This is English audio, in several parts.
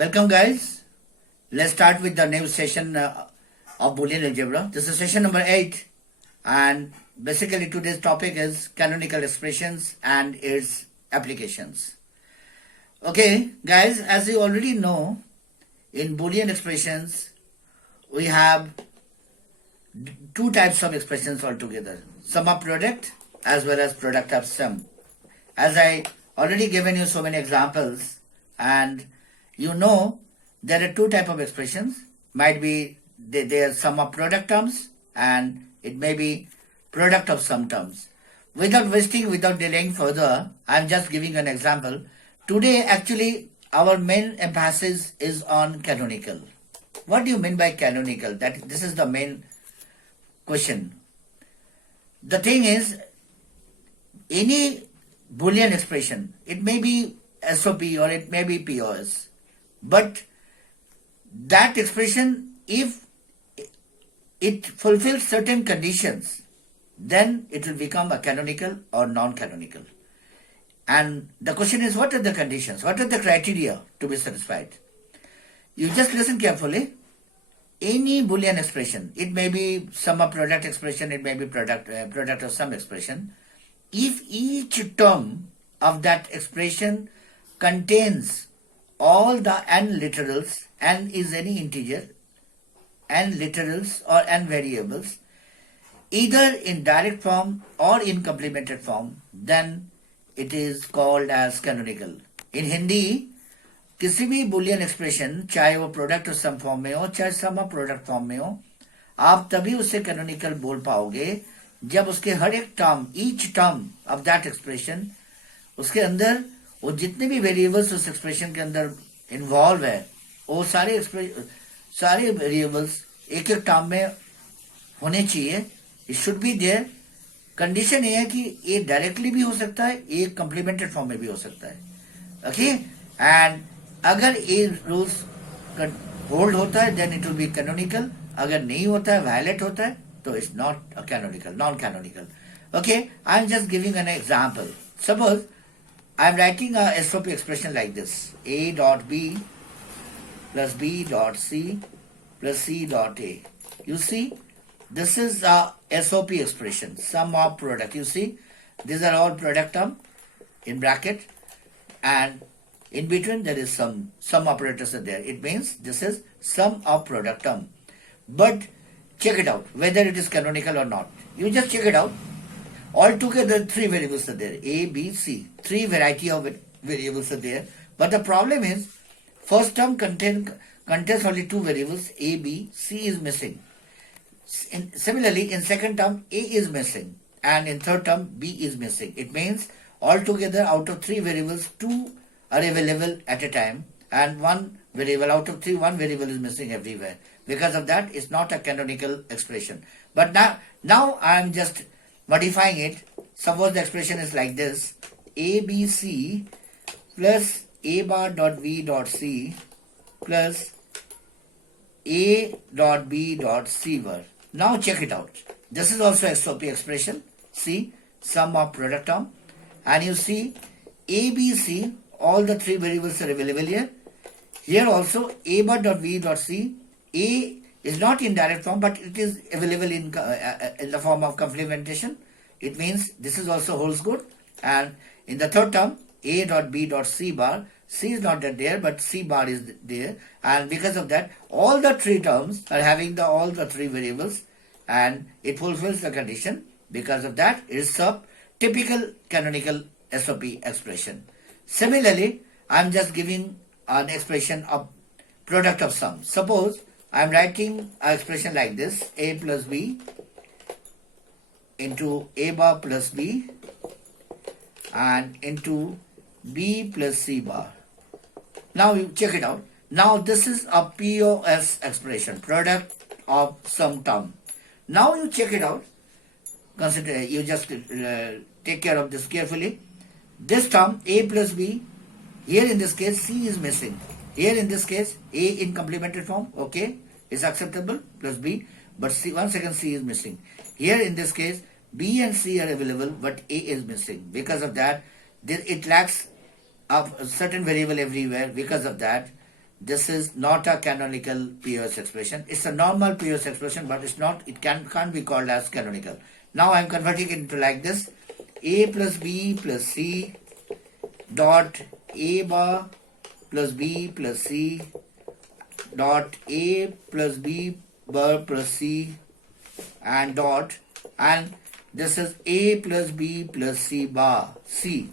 Welcome guys. Let's start with the new session of Boolean algebra. This is session number 8 and basically today's topic is canonical expressions and its applications. Okay guys, as you already know, in Boolean expressions we have two types of expressions altogether. Sum of product as well as product of sum. As I already given you so many examples, and you know there are two type of expressions. Might be they are sum of product terms and it may be product of sum terms. Without delaying further, I'm just giving an example. Today actually our main emphasis is on canonical. What do you mean by canonical? This is the main question. The thing is, any Boolean expression, it may be SOP or it may be POS, but that expression, if it fulfills certain conditions, then it will become a canonical or non-canonical. And the question is, what are the conditions? What are the criteria to be satisfied? You just listen carefully. Any Boolean expression, it may be sum of product expression, it may be product of sum expression. If each term of that expression contains all the n literals, n is any integer, n literals or n variables, either in direct form or in complemented form, then it is called as canonical. In Hindi, किसी भी Boolean expression, चाहे वो product और some form में हो, चाहे सम of product form में हो, आप तभी उसे कैनोनिकल बोल पाओगे जब उसके हर एक term, each term of that expression, उसके अंदर वो जितने भी वेरिएबल्स उस एक्सप्रेशन के अंदर इन्वॉल्व है, वो सारे वेरिएबल्स एक एक टर्म में होने चाहिए. It should be there. Condition ये है कि ये डायरेक्टली भी हो सकता है, ये कॉम्प्लीमेंटेड फॉर्म में भी हो सकता है. ओके, एंड अगर ये रूल्स होल्ड होता है then it will be canonical. अगर नहीं होता है, वायलेट होता है, तो it's not a canonical, non canonical. Okay, I am just giving an example. Suppose I am writing a SOP expression like this: a dot b plus b dot c plus c dot a. You see, this is a SOP expression, sum of product. You see, these are all product term in bracket, and in between there is some operators are there. It means this is sum of product term. But check it out whether it is canonical or not. You just check it out. Altogether three variables are there: A, B, C. Three variety of variables are there. But the problem is, first term contains only two variables: A, B. C is missing. Similarly, in second term, A is missing, and in third term, B is missing. It means altogether out of three variables, two are available at a time, and one variable out of three, one variable is missing everywhere. Because of that, it's not a canonical expression. But now I am just modifying it. Suppose the expression is like this: ABC plus A bar dot V dot C plus A dot B dot C bar. Now check it out. This is also SOP expression. See, sum of product term, and you see ABC. All the three variables are available here. Here also A bar dot V dot C. A is not in direct form, but it is available in the form of complementation. It means this is also holds good. And in the third term, A dot B dot C bar, C is not there, but C bar is there. And because of that, all the three terms are having all the three variables, and it fulfills the condition. Because of that, it is a typical canonical SOP expression. Similarly, I am just giving an expression of product of sum. Suppose I am writing an expression like this: A plus B into A bar plus B and into B plus C bar. Now you check it out. Now this is a POS expression, product of sum term. Now you check it out. Consider, you just take care of this carefully. This term A plus B, here in this case C is missing. Here in this case A in complemented form, okay, is acceptable, plus B, but C, once again C is missing. Here in this case B and C are available, but A is missing. Because of that, it lacks a certain variable everywhere. Because of that, this is not a canonical POS expression. It's a normal POS expression, but it's not. It can't be called as canonical. Now I'm converting it into like this: a plus b plus c dot a bar plus b plus c dot a plus b bar plus c and dot, and this is a plus b plus c bar c.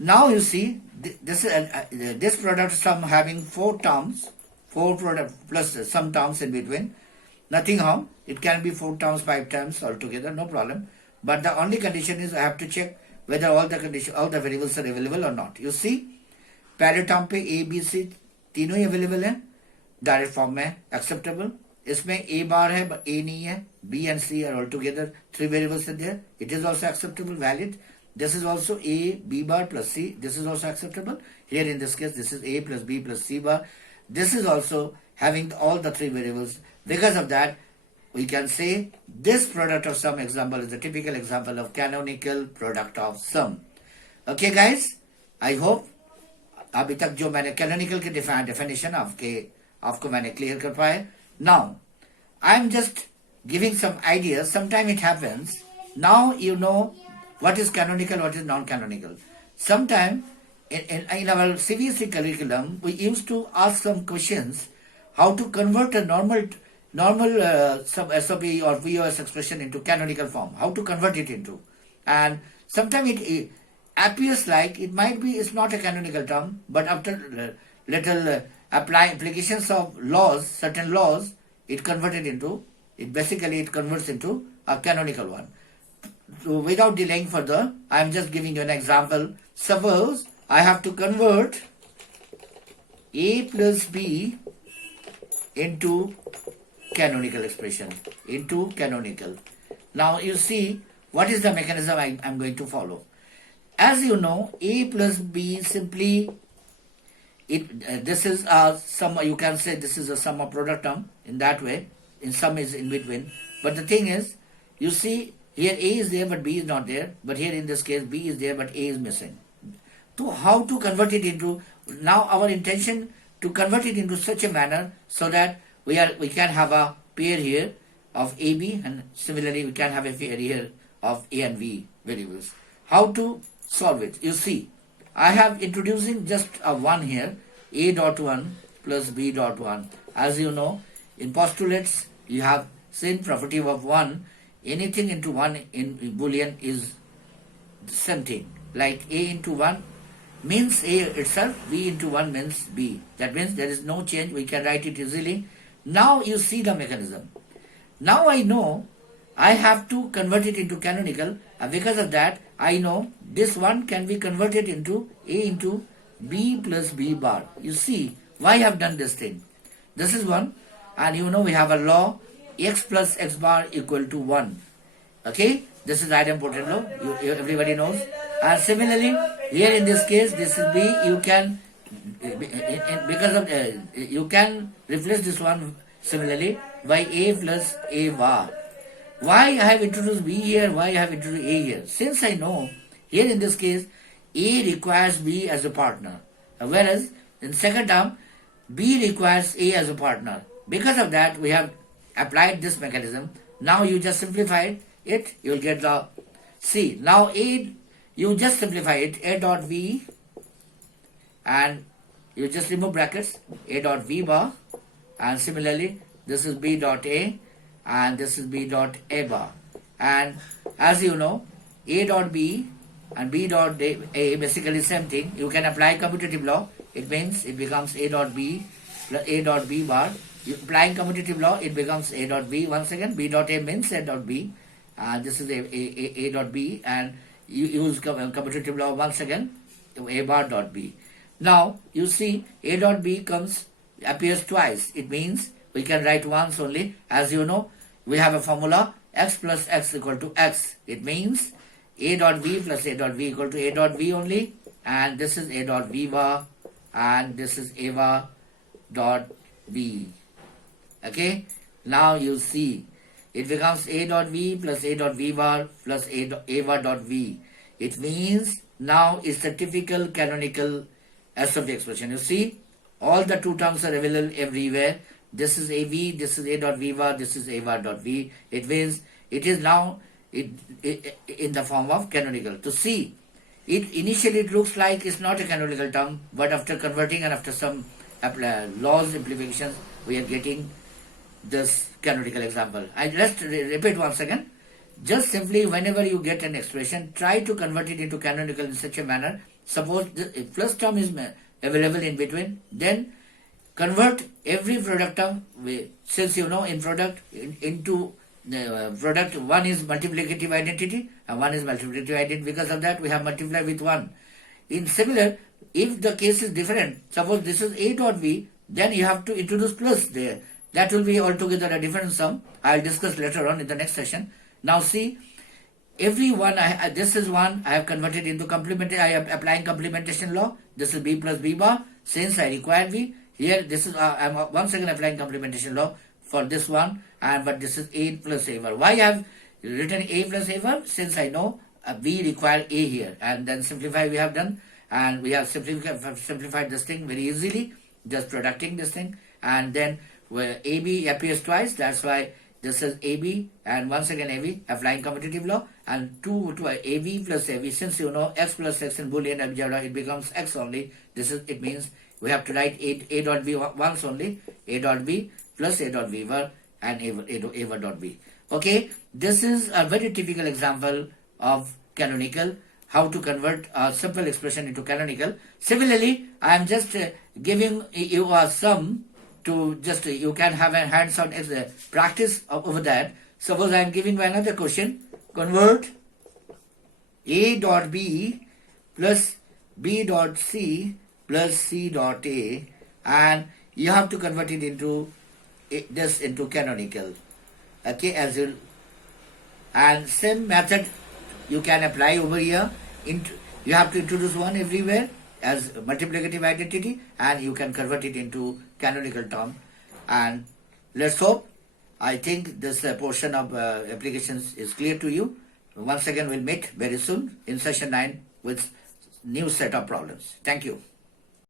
Now you see this product sum having four terms, four product plus some terms in between. Nothing harm. It can be 4 terms, 5 terms altogether, no problem. But the only condition is I have to check whether all the variables are available or not. You see, पहले term पे A B C तीनों ही available है, direct form में acceptable. इसमें A bar है but A नहीं है, B and C are all together 3 variables are there. It is also acceptable, valid. This is also a b bar plus c. This is also acceptable. Here in this case, this is a plus b plus c bar. This is also having all the 3 variables. Because of that, we can say this product of sum example is a typical example of canonical product of sum. Okay, guys. I hope अभी तक जो मैंने canonical के definition आपको मैंने clear कर पाया. Now, I'm just giving some ideas. Sometimes it happens. Now you know what is canonical, what is non-canonical. Sometimes in our CBSE curriculum, we used to ask some questions how to convert a normal SOP or POS expression into canonical form, how to convert it into. And sometimes it appears like it might be, it's not a canonical term, but after little applications of laws, certain laws, it converts into a canonical one. So without delaying further, I am just giving you an example. Suppose I have to convert a plus b into canonical expression, into canonical. Now you see what is the mechanism I am going to follow. As you know, a plus b simply, this is a sum, you can say this is a sum of product term in that way, in sum is in between. But the thing is, you see, here A is there but B is not there, but here in this case B is there but A is missing. So how to convert it into, now our intention to convert it into such a manner so that we can have a pair here of AB, and similarly we can have a pair here of A and B variables. How to solve it? You see, I have introducing just a 1 here, A dot 1 plus B dot 1. As you know, in postulates you have same property of 1. Anything into 1 in Boolean is the same thing. Like A into 1 means A itself, B into 1 means B. That means there is no change. We can write it easily. Now you see the mechanism. Now I know I have to convert it into canonical, and because of that I know this one can be converted into A into B plus B bar. You see why I have done this thing. This is 1, and you know we have a law, x plus x bar equal to 1. Okay, this is idempotent law, everybody knows. And similarly here in this case, this is B. You can because of you can replace this one similarly by A plus A bar. Why I have introduced B here, why I have introduced A here? Since I know here in this case A requires B as a partner, whereas in second term B requires A as a partner. Because of that we have applied this mechanism. Now you just simplify it, you will get the C. Now A, you just simplify it, A dot V, and you just remove brackets, A dot V bar, and similarly this is B dot A and this is B dot A bar. And as you know, A dot B and B dot A basically same thing. You can apply commutative law. It means it becomes A dot B plus A dot B bar. Applying commutative law, it becomes A dot B once again. B dot A means A dot B. This is A dot B, and you use commutative law once again, A bar dot B. Now you see A dot B appears twice. It means we can write once only. As you know, we have a formula x plus x equal to x. It means A dot B plus A dot B equal to A dot B only, and this is A dot B bar and this is A bar dot B. Okay, now you see it becomes A dot V plus A dot V bar plus A bar dot V. It means now it's the typical canonical SOP expression. You see, All the two terms are available everywhere. This is AV, this is A dot V var, this is A var dot V. It means it is now in the form of canonical. To see, initially it looks like it's not a canonical term, but after converting and after some laws implications, we are getting this canonical example. I just repeat once again. Just simply whenever you get an expression, try to convert it into canonical in such a manner. Suppose the plus term is available in between, then convert every product term, since you know in product into product, one is multiplicative identity and one is multiplicative identity. Because of that, we have multiplied with 1. In similar, if the case is different, suppose this is A dot V, then you have to introduce plus there. That will be altogether a different sum. I will discuss later on in the next session. Now see, every one, this is 1, I have converted into complementary, I am applying complementation law. This is B plus B bar, since I require V. Here, this is, I am once again applying complementation law for this one, but this is A plus A bar. Why I have written A plus A bar? Since I know we require A here, and then simplify we have done, and we have simplified this thing very easily, just producting this thing, and then where AB appears twice, that's why this is AB, and once again AB, applying commutative law, and 2 to AB plus AB. Since you know x plus x in Boolean algebra, it becomes x only. This is, it means we have to write A dot B once only, A dot B plus A dot V var and A var dot B. Okay, this is a very typical example of canonical, how to convert a simple expression into canonical. Similarly, I am just giving you a sum to just, you can have a hands-on practice over that. Suppose I am giving you another question. Convert A dot B plus B dot C plus C dot A, and you have to convert it into this into canonical. Okay, as you, and same method you can apply over here. You have to introduce 1 everywhere as multiplicative identity, and you can convert it into canonical term. And let's hope, I think this portion of applications is clear to you. Once again, we'll meet very soon in session 9 with new set of problems. Thank you.